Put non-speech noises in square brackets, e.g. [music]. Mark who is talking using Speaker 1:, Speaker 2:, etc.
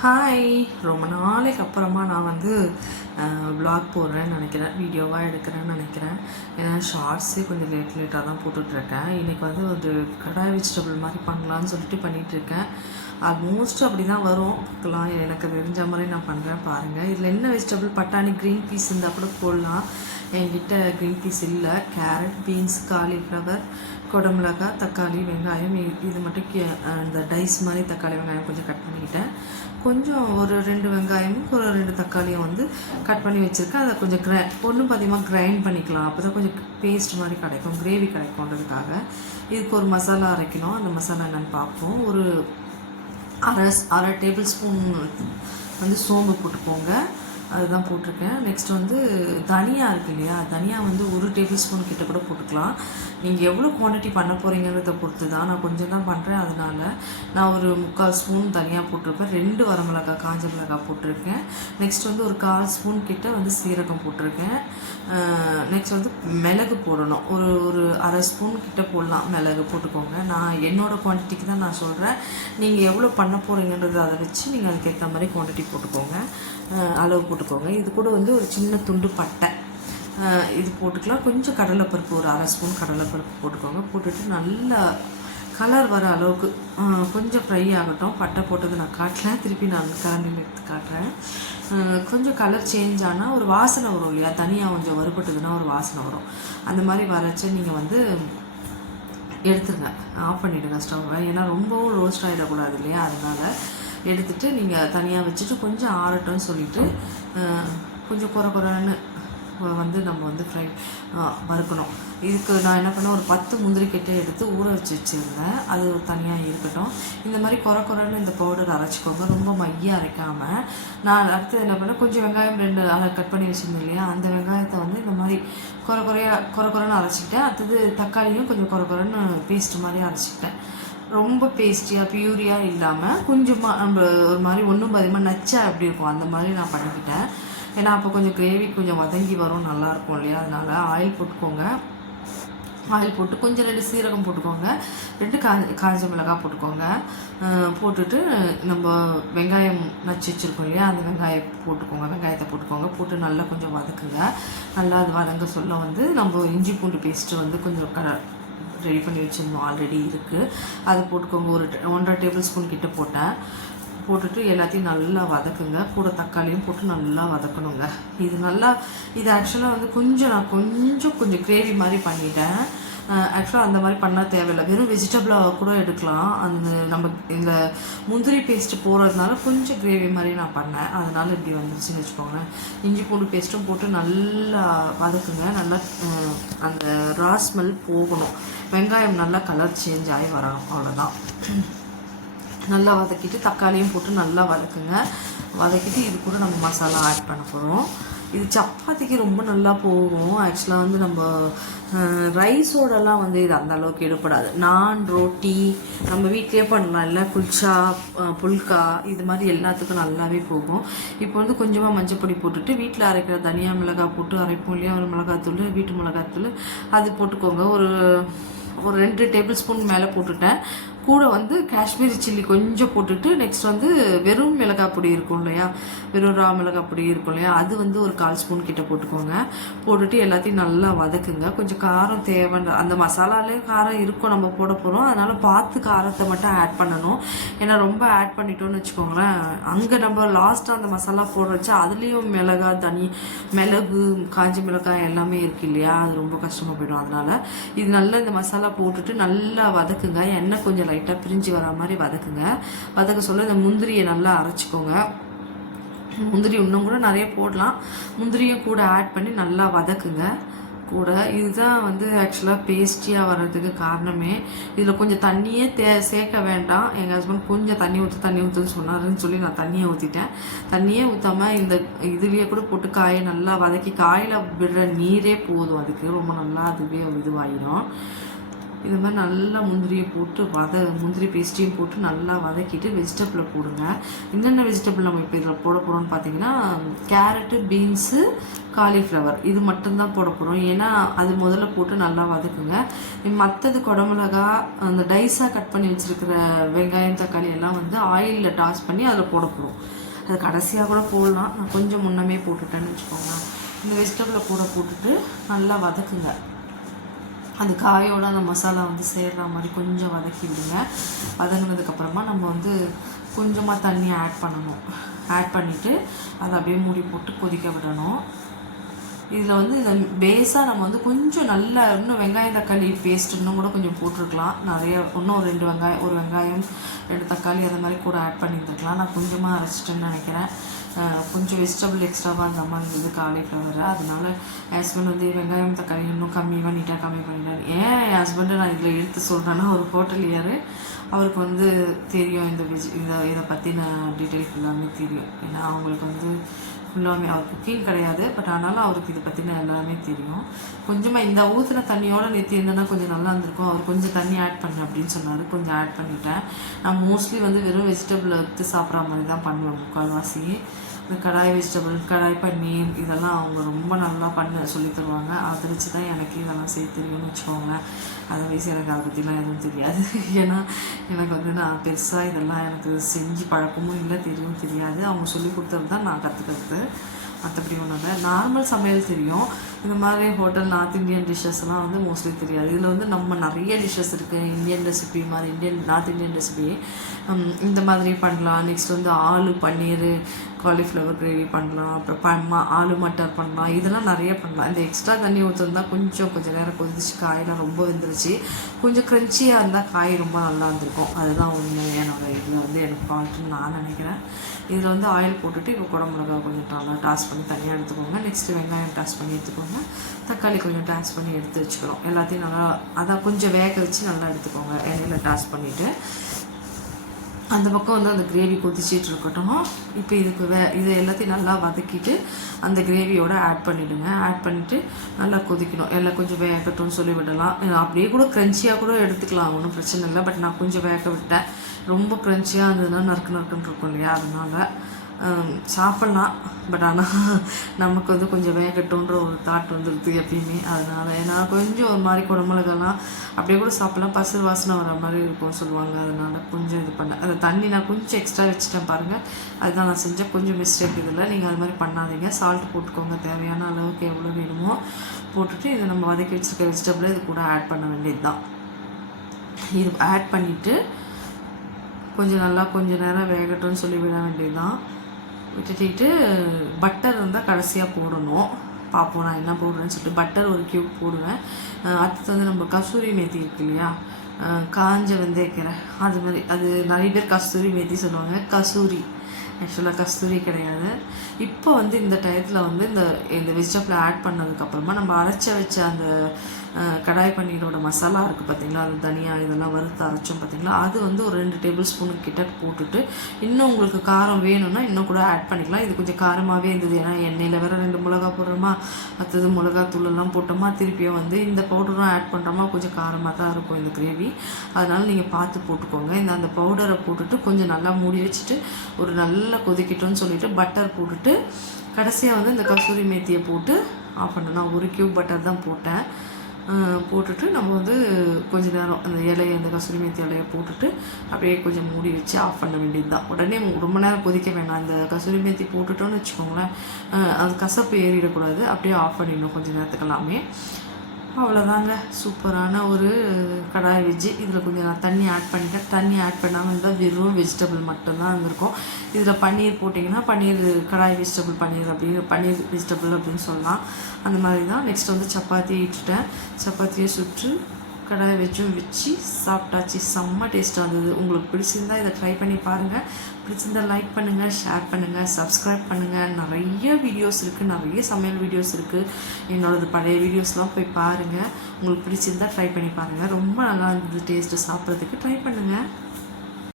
Speaker 1: Hi ரொம்ப நாளைக்கு அப்புறமா நான் வந்து வ்ளாக் போடுறேன்னு நினைக்கிறேன். வீடியோவாக எடுக்கிறேன்னு நினைக்கிறேன். ஏன்னா ஷார்ட்ஸே கொஞ்சம் லேட் லேட்டாக தான் போட்டுட்ருக்கேன் இன்றைக்கி வந்து ஒரு கடாய் வெஜிடபிள் மாதிரி பண்ணலான்னு சொல்லிட்டு பண்ணிகிட்ருக்கேன் ஆல்மோஸ்ட் அப்படி தான் வரும். பார்க்கலாம். எனக்கு தெரிஞ்ச மாதிரி நான் பண்ணுறேன் பாருங்கள் இதில் என்ன வெஜிடபிள் பட்டாணி க்ரீன் பீஸ் இருந்தால் கூட போடலாம். என்கிட்ட க்ரீன் பீஸ் இல்லை. கேரட் பீன்ஸ் காலிஃப்ளவர் குடமிளகா தக்காளி வெங்காயம். இது மட்டும் இந்த டைஸ் மாதிரி தக்காளி வெங்காயம் கொஞ்சம் கட் பண்ணிக்கிட்டேன். கொஞ்சம் ஒரு ரெண்டு வெங்காயமும் ஒரு ரெண்டு தக்காளியும் வந்து கட் பண்ணி வச்சுருக்கேன். அதை கொஞ்சம் கிரை ஒன்றும் பாதியமாக கிரைண்ட் பண்ணிக்கலாம். அப்போ தான் கொஞ்சம் பேஸ்ட் மாதிரி கிடைக்கும். கிரேவி கிடைக்கும்ன்றதுக்காக. இதுக்கு ஒரு மசாலா அரைக்கணும். அந்த மசாலா என்னென்னு பார்ப்போம். ஒரு அரை அரை டேபிள் ஸ்பூன் வந்து சோம்பு போட்டுக்கோங்க. அதுதான் போட்டிருக்கேன். நெக்ஸ்ட் வந்து தனியா இருக்கு இல்லையா? தனியா வந்து ஒரு டேபிள் ஸ்பூன் கிட்ட கூட போட்டுக்கலாம். நீங்கள் எவ்வளோ குவான்டிட்டி பண்ண போகிறீங்கிறத பொறுத்து தான் நான் கொஞ்சம் தான் பண்ணுறேன் அதனால நான் ஒரு முக்கால் ஸ்பூன் தனியாக போட்டிருப்பேன். ரெண்டு வரமிளகாய் காஞ்ச மிளகாய் போட்டிருக்கேன். நெக்ஸ்ட் வந்து ஒரு கால் ஸ்பூன் கிட்ட வந்து சீரகம் போட்டிருக்கேன். நெக்ஸ்ட் வந்து மிளகு போடணும். ஒரு ஒரு அரை ஸ்பூன் கிட்ட போடலாம் மிளகு போட்டுக்கோங்க. நான் என்னோடய குவான்டிட்டிக்கு தான் நான் சொல்கிறேன் நீங்கள் எவ்வளோ பண்ண போகிறீங்கன்றது அதை வச்சு நீங்கள் அதுக்கேற்ற மாதிரி குவான்டிட்டி போட்டுக்கோங்க. அளவு போட்டுக்கோங்க. இது கூட வந்து ஒரு சின்ன துண்டு பட்டை. இது போட்டுக்கலாம். கொஞ்சம் கடலைப்பருப்பு ஒரு அரை ஸ்பூன் கடலைப்பருப்பு போட்டுக்கோங்க. போட்டுட்டு நல்லா கலர் வர அளவுக்கு கொஞ்சம் ஃப்ரை ஆகட்டும். பட்டை போட்டது நான் காட்டல. திருப்பி நான் கரண்டியில் எடுத்து காட்டுறேன். கொஞ்சம் கலர் சேஞ்ச் ஆனால் ஒரு வாசனை வரும் இல்லையா? தனியாக கொஞ்சம் வறுபட்டதுன்னா ஒரு வாசனை வரும். அந்த மாதிரி வரச்சு நீங்கள் வந்து எடுத்துருங்க. ஆஃப் பண்ணிவிடுங்க ஸ்டவ் ஏன்னா ரொம்பவும் ரோஸ்ட் ஆகிடக்கூடாது இல்லையா? அதனால் எடுத்துட்டு நீங்கள் தனியாக வச்சுட்டு கொஞ்சம் ஆறட்டும்னு சொல்லிவிட்டு கொஞ்சம் குறை குறைன்னு வந்து நம்ம வந்து ஃப்ரை வறுக்கணும். இதுக்கு நான் என்ன பண்ணேன் ஒரு பத்து முந்திரி கெட்டை எடுத்து ஊற வச்சு வச்சுருந்தேன். அது தனியாக இருக்கட்டும். இந்த மாதிரி குறை குறைன்னு இந்த பவுடர் அரைச்சிக்கோங்க. ரொம்ப மையாக அரைக்காமல் நான் அடுத்தது என்ன பண்ணேன் கொஞ்சம் வெங்காயம் ரெண்டு அளவு கட் பண்ணி வச்சுருந்தேன் இல்லையா? அந்த வெங்காயத்தை வந்து இந்த மாதிரி குறை குறையா குறை குறைன்னு அரைச்சிக்கிட்டேன். அடுத்தது தக்காளியும் கொஞ்சம் குறை குறைன்னு பேஸ்ட் மாதிரி அரைச்சிக்கிட்டேன். ரொம்ப பேஸ்டியாக பியூரியாக இல்லாமல் கொஞ்சமாக நம்ம ஒரு மாதிரி ஒன்றும் பாதியமாக நச்சா எப்படி இருக்கும்? அந்த மாதிரி நான் பண்ணிக்கிட்டேன். ஏன்னா அப்போ கொஞ்சம் கிரேவி கொஞ்சம் வதங்கி வரும். நல்லாயிருக்கும் இல்லையா? அதனால் ஆயில் போட்டுக்கோங்க. ஆயில் போட்டு கொஞ்சம் ரெண்டு சீரகம் போட்டுக்கோங்க. ரெண்டு கா காஞ்ச மிளகாய் போட்டுக்கோங்க. போட்டுட்டு நம்ம வெங்காயம் நச்சு வச்சுருக்கோம் இல்லையா? அந்த வெங்காயம் போட்டுக்கோங்க. வெங்காயத்தை போட்டுக்கோங்க. போட்டு நல்லா கொஞ்சம் வதக்குங்க. நல்லா அது வதங்க சொல்ல வந்து நம்ம இஞ்சி பூண்டு பேஸ்ட்டு வந்து கொஞ்சம் க ரெடி பண்ணி வச்சுருந்தோம் ஆல்ரெடி இருக்குது அது போட்டுக்கோங்க. ஒரு ஒன்றரை டேபிள் ஸ்பூன் கிட்ட போட்டேன். போட்டுட்டு எல்லாத்தையும் நல்லா வதக்குங்க. கூட தக்காளியும் போட்டு நல்லா வதக்கணுங்க. இது நல்லா இது ஆக்சுவலாக வந்து கொஞ்சம் நான் கொஞ்சம் கொஞ்சம் கிரேவி மாதிரி பண்ணிட்டேன். ஆக்சுவலாக அந்த மாதிரி பண்ணால் தேவையில்லை. வெறும் வெஜிடபிளாக கூட எடுக்கலாம். அந்த நம்ம இந்த முந்திரி பேஸ்ட்டு போடுறதுனால கொஞ்சம் கிரேவி மாதிரி நான் பண்ணேன். அதனால் இப்படி வந்துருச்சுன்னு வச்சுக்கோங்க இஞ்சி பூண்டு பேஸ்ட்டும் போட்டு நல்லா வதக்குங்க. நல்லா அந்த ரா ஸ்மெல் போகணும். வெங்காயம் நல்லா கலர் சேஞ்ச் ஆகி வரணும் அவ்வளோதான் நல்லா வதக்கிட்டு தக்காளியும் போட்டு நல்லா வதக்குங்க. வதக்கிட்டு இது கூட நம்ம மசாலா ஆட் பண்ண போகிறோம் இது சப்பாத்திக்கு ரொம்ப நல்லா போகும். ஆக்சுவலாக வந்து நம்ம ரைஸோடலாம் வந்து இது அந்த அளவுக்கு ஈடுபடாது நான் ரோட்டி நம்ம வீட்லேயே பண்ணலாம் இல்லை குல்ச்சா புல்கா இது மாதிரி எல்லாத்துக்கும் நல்லாவே போகும். இப்போ வந்து கொஞ்சமாக மஞ்சள் பொடி போட்டுட்டு வீட்டில் அரைக்கிற தனியா மிளகாய் போட்டு அரைப்போம் இல்லையா ஒரு மிளகாத்தூள் வீட்டு மிளகாத்தூள் அது போட்டுக்கோங்க. ஒரு ஒரு ரெண்டு டேபிள் ஸ்பூன் மேலே போட்டுட்டேன். கூட வந்து காஷ்மீரி சில்லி கொஞ்சம் போட்டுட்டு நெக்ஸ்ட் வந்து வெறும் மிளகாய் பொடி இருக்கும் இல்லையா? வெறும் ரா மிளகாய் பொடி இருக்கும் இல்லையா? அது வந்து ஒரு கால் ஸ்பூன் கிட்ட போட்டுக்கோங்க. போட்டுட்டு எல்லாத்தையும் நல்லா வதக்குங்க. கொஞ்சம் காரம் தேவைன்ற அந்த மசாலாலே காரம் இருக்கும் நம்ம போட போகிறோம் அதனால் பார்த்து காரத்தை மட்டும் ஆட் பண்ணணும். ஏன்னா ரொம்ப ஆட் பண்ணிட்டோம்னு வச்சுக்கோங்களேன். அங்கே நம்ம லாஸ்ட்டாக அந்த மசாலா போட வச்சு அதுலேயும் மிளகாய் தனி மிளகு காஞ்சி மிளகாய் எல்லாமே இருக்கு இல்லையா? அது ரொம்ப கஷ்டமாக போயிடும். அதனால இது நல்லா இந்த மசாலா போட்டுட்டு நல்லா வதக்குங்க. எண்ணெய் கொஞ்சம் லைட்டாக பிரிஞ்சு வர மாதிரி வதக்குங்க. வதக்க சொல்ல இந்த முந்திரியை நல்லா அரைச்சிக்கோங்க. முந்திரி இன்னும் கூட நிறைய போடலாம். முந்திரியும் கூட ஆட் பண்ணி நல்லா வதக்குங்க. கூட இதுதான் வந்து ஆக்சுவலாக பேஸ்டியாக வர்றதுக்கு காரணமே. இதில் கொஞ்சம் தண்ணியே தே சேர்க்க வேண்டாம். எங்கள் ஹஸ்பண்ட் கொஞ்சம் தண்ணி ஊற்று தண்ணி ஊற்றுன்னு சொன்னாருன்னு சொல்லி நான் தண்ணியை ஊற்றிட்டேன் தண்ணியே ஊற்றாம இந்த இதுலேயே கூட போட்டு காயை நல்லா வதக்கி காயில் விடுற நீரே போதும். அதுக்கு ரொம்ப நல்லா அதுவே இதுவாகிடும் இது மாதிரி நல்லா முந்திரியை போட்டு வத முந்திரி பேஸ்ட்டையும் போட்டு நல்லா வதக்கிட்டு வெஜிடபிளை போடுங்க. என்னென்ன வெஜிடபிள் நம்ம இப்போ இதில் போட போகிறோம்னு பார்த்தீங்கன்னா கேரட்டு பீன்ஸு காலிஃப்ளவர் இது மட்டும்தான் போட போகிறோம் ஏன்னா அது முதல்ல போட்டு நல்லா வதக்குங்க. மற்றது குடமிளகா அந்த டைஸாக கட் பண்ணி வச்சுருக்கிற வெங்காயம் தக்காளி எல்லாம் வந்து ஆயிலில் டாஸ் பண்ணி அதில் போட போகிறோம் அது கடைசியாக கூட போடலாம். நான் கொஞ்சம் முன்னமே போட்டுட்டேன்னு வச்சுக்கோங்க இந்த வெஜிடபிளை கூட போட்டுட்டு நல்லா வதக்குங்க. அந்த காயோட அந்த மசாலா வந்து சேர்ற மாதிரி கொஞ்சம் வதக்கி விடுங்க. வதங்கினதுக்கப்புறமா நம்ம வந்து கொஞ்சமாக தண்ணி ஆட் பண்ணணும். ஆட் பண்ணிவிட்டு அதை அப்படியே மூடி போட்டு கொதிக்க விடணும். இதில் வந்து இந்த பேஸாக நம்ம வந்து கொஞ்சம் நல்லா இன்னும் வெங்காயம் தக்காளி பேஸ்ட் இன்னும் கூட கொஞ்சம் போட்டிருக்கலாம். நிறைய இன்னும் ஒரு ரெண்டு வெங்காயம் ஒரு வெங்காயம் ரெண்டு தக்காளி அந்த மாதிரி கூட ஆட் பண்ணியிருந்துருக்கலாம். நான் கொஞ்சமாக அரைச்சிட்டேன்னு நினைக்கிறேன். கொஞ்சம் வெஜிடபிள் எக்ஸ்ட்ராவாக அந்த அம்மா இருந்தது காலிஃப்ளவர் அதனால என் ஹஸ்பண்ட் வந்து வெங்காயம் தக்காளி இன்னும் கம்மி நீட்டாக கம்மி பண்ணிட்டார். ஏன் என் ஹஸ்பண்டை நான் இதில் எடுத்து சொல்கிறேன்னா ஒரு ஹோட்டலியார் அவருக்கு வந்து தெரியும் இந்த வெஜ் இதை இதை பற்றின டீட்டெயில்ஸ் எல்லாமே தெரியும். ஏன்னா அவங்களுக்கு வந்து ஃபுல்லாமே அவருக்கு கீழ் கிடையாது. பட் ஆனாலும் அவருக்கு இதை பற்றின எல்லாமே தெரியும். கொஞ்சமாக இந்த ஊற்றின தண்ணியோடு நேற்று இருந்தேன்னா கொஞ்சம் நல்லா இருந்திருக்கும். அவர் கொஞ்சம் தண்ணி ஆட் பண்ணு அப்படின்னு சொன்னார். கொஞ்சம் ஆட் பண்ணிட்டேன். நான் மோஸ்ட்லி வந்து வெறும் வெஜிடபிள் எடுத்து சாப்பிட்ற மாதிரி தான் பண்ணுவேன் முக்கால்வாசி. இந்த கடாய் வெஜிடபிள் கடாய் பன்னீர் இதெல்லாம் அவங்க ரொம்ப நல்லா பண்ண சொல்லி தருவாங்க. அதை வச்சு தான் எனக்கு இதெல்லாம் செய்ய தெரியும்னு வச்சுக்கோங்களேன் அதை வயசு எனக்கு அதை பற்றிலாம் எதுவும் தெரியாது. [laughs] ஏன்னா எனக்கு வந்து நான் பெருசாக இதெல்லாம் எனக்கு செஞ்சு பழக்கமும் இல்லை தெரியவும் தெரியாது. அவங்க சொல்லி கொடுத்தது தான் நான் கற்றுக்கிறது மற்றபடி ஒன்றும் இல்லை. நார்மல் சமையல் தெரியும். இந்த மாதிரி ஹோட்டல் நார்த் இந்தியன் டிஷ்ஷஸ்லாம் வந்து மோஸ்ட்லி தெரியாது. இதில் வந்து நம்ம நிறைய டிஷ்ஷஸ் இருக்குது இந்தியன் ரெசிபி மாதிரி இந்தியன் நார்த் இந்தியன் ரெசிபி இந்த மாதிரி பண்ணலாம். நெக்ஸ்ட் வந்து ஆலு பன்னீர் காலிஃப்ளவர் கிரேவி பண்ணலாம். அப்புறம் பம்மா ஆலு மட்டர் பண்ணலாம். இதெல்லாம் நிறைய பண்ணலாம். இந்த எக்ஸ்ட்ரா தண்ணி ஊற்றுறதா கொஞ்சம் கொஞ்சம் நேரம் கொதிச்சு காயெல்லாம் ரொம்ப வெந்துருச்சு. கொஞ்சம் க்ரன்ச்சியாக இருந்தால் காய் ரொம்ப நல்லா இருந்திருக்கும். அதுதான் ஒன்று என்னோட இதில் வந்து எனக்கு ஃபால்ட்டுன்னு நான் நினைக்கிறேன். இதில் வந்து ஆயில் போட்டுட்டு இப்போ குடமிளகா கொஞ்சம் நல்லா டாஸ் பண்ணி தனியாக எடுத்துக்கோங்க. நெக்ஸ்ட் வெங்காயம் டாஸ் பண்ணி எடுத்துக்கோங்க. தக்காளி கொஞ்சம் டாஸ் பண்ணி எடுத்து வச்சுக்கிறோம் எல்லாத்தையும் நல்லா அதான் கொஞ்சம் வேக வச்சு நல்லா எடுத்துக்கோங்க. எண்ணெயில் டாஸ் பண்ணிவிட்டு அந்த பக்கம் வந்து அந்த கிரேவி கொதிச்சிட்டு இருக்கட்டும். இப்போ இதுக்கு வே இது எல்லாத்தையும் நல்லா வதக்கிட்டு அந்த கிரேவியோட ஆட் பண்ணிவிடுங்க ஆட் பண்ணிவிட்டு நல்லா கொதிக்கணும். எல்லாம் கொஞ்சம் வேகட்டும்னு சொல்லி விடலாம். அப்படியே கூட க்ரன்ச்சியாக கூட எடுத்துக்கலாம். ஒன்றும் பிரச்சனை இல்லை. பட் நான் கொஞ்சம் வேக விட்டேன். ரொம்ப க்ரன்ச்சியாக இருந்ததுன்னா நறுக்கு நறுக்குன்னு இருக்கும் இல்லையா? அதனால் சாப்பிட்லாம். பட் ஆனால் நமக்கு வந்து கொஞ்சம் வேகட்டும்ன்ற ஒரு தாட் வந்துடுது எப்பயுமே. அதனால் ஏன்னா கொஞ்சம் ஒரு மாதிரி குடமிளகெல்லாம் அப்படியே கூட சாப்பிட்லாம். பசு வாசனை வர மாதிரி இருக்கும் சொல்லுவாங்க. அதனால் கொஞ்சம் இது பண்ணேன் அந்த தண்ணி நான் கொஞ்சம் எக்ஸ்ட்ரா வச்சுட்டேன் பாருங்கள் அதுதான் நான் செஞ்ச கொஞ்சம் மிஸ்டேக் இதில். நீங்கள் அது மாதிரி பண்ணாதீங்க. சால்ட் போட்டுக்கோங்க. தேவையான அளவுக்கு எவ்வளோ வேணுமோ போட்டுட்டு இதை நம்ம வதக்கி வச்சுருக்க வெஜிடபிளை இது கூட ஆட் பண்ண வேண்டியது தான் இது ஆட் பண்ணிவிட்டு கொஞ்சம் நல்லா கொஞ்ச நேரம் வேகட்டும்னு சொல்லி விட வேண்டியது தான் விட்டுட்டு பட்டர் இருந்தால் கடைசியாக போடணும். பார்ப்போம் நான் என்ன போடுறேன்னு சொல்லிட்டு பட்டர் ஒரு கியூப் போடுவேன். அடுத்து அடுத்தது வந்து நம்ம கசூரி மேத்தி இருக்கு இல்லையா? காஞ்ச வெந்தயக்கீரை. அது மாதிரி அது நிறைய பேர் கஸ்தூரி மேத்தி சொல்லுவாங்க. கசூரி. ஆக்சுவலாக கஸ்தூரி கிடையாது. இப்போ வந்து இந்த டயத்தில் வந்து இந்த இந்த வெஜிடபிள் ஆட் பண்ணதுக்கப்புறமா நம்ம அரைச்ச வச்ச அந்த கடாய் பன்னீரோட மசாலா இருக்குது பார்த்தீங்களா அது தனியா இதெல்லாம் வறுத்து அரைச்சோம் பார்த்தீங்களா அது வந்து ஒரு ரெண்டு டேபிள் ஸ்பூனு கிட்ட போட்டுட்டு இன்னும் உங்களுக்கு காரம் வேணும்னா இன்னும் கூட ஆட் பண்ணிக்கலாம். இது கொஞ்சம் காரமாகவே இருந்தது. ஏன்னா எண்ணெயில் வேறு ரெண்டு மிளகா போடுறோமா அடுத்தது மிளகாத்தூள் எல்லாம் போட்டோமா திருப்பியும் வந்து இந்த பவுடரும் ஆட் பண்ணுறோமா கொஞ்சம் காரமாக தான் இருக்கும் இந்த கிரேவி அதனால் நீங்கள் பார்த்து போட்டுக்கோங்க. இந்த அந்த பவுடரை போட்டுட்டு கொஞ்சம் நல்லா மூடி வச்சுட்டு ஒரு நல்லா கொதிக்கட்டும்னு சொல்லிவிட்டு பட்டர் போட்டுட்டு கடைசியாக வந்து இந்த கசூரி மேத்தியை போட்டு ஆஃப் பண்ணணும். நான் ஒரு கியூப் பட்டர் தான் போட்டேன். போட்டுட்டு நம்ம வந்து கொஞ்ச நேரம் அந்த இலையை அந்த கசூரி மேத்தி இலையை போட்டுட்டு அப்படியே கொஞ்சம் மூடி வச்சு ஆஃப் பண்ண வேண்டியது தான் உடனே ரொம்ப நேரம் கொதிக்க வேண்டாம் அந்த கசூரி மேத்தி போட்டுட்டோன்னு வச்சுக்கோங்களேன் அது கசப்பு ஏறிடக்கூடாது. அப்படியே ஆஃப் பண்ணிடணும் கொஞ்சம் நேரத்துக்கெல்லாமே அவ்வளோதாங்க. சூப்பரான ஒரு கடாய் வெஜ்ஜு. இதில் கொஞ்சம் நான் தண்ணி ஆட் பண்ணிட்டேன். தண்ணி ஆட் பண்ணாமல் இருந்தால் வெறும் வெஜிடபிள் மட்டும்தான் இருந்திருக்கும் இதில் பன்னீர் போட்டிங்கன்னா பன்னீர் கடாய் வெஜிடபிள் பன்னீர் அப்படின்னு பன்னீர் வெஜிடபிள் அப்படின்னு சொல்லலாம். அந்த மாதிரி தான். நெக்ஸ்ட் வந்து சப்பாத்தி இட்டுட்டேன். சப்பாத்தியை சுற்று கடாய் வச்சும் வச்சு சாப்பிட்டாச்சு. செம்ம டேஸ்ட்டாக இருந்தது உங்களுக்கு பிடிச்சிருந்தா இதை ட்ரை பண்ணி பாருங்கள் பிடிச்சிருந்தா லைக் பண்ணுங்கள் ஷேர் பண்ணுங்கள் சப்ஸ்கிரைப் பண்ணுங்கள் நிறைய வீடியோஸ் இருக்குது நிறைய சமையல் வீடியோஸ் இருக்குது என்னோடது பழைய வீடியோஸ்லாம் போய் பாருங்கள் உங்களுக்கு பிடிச்சிருந்தா ட்ரை பண்ணி பாருங்கள் ரொம்ப நல்லா இருந்தது டேஸ்ட்டு சாப்பிட்றதுக்கு ட்ரை பண்ணுங்கள்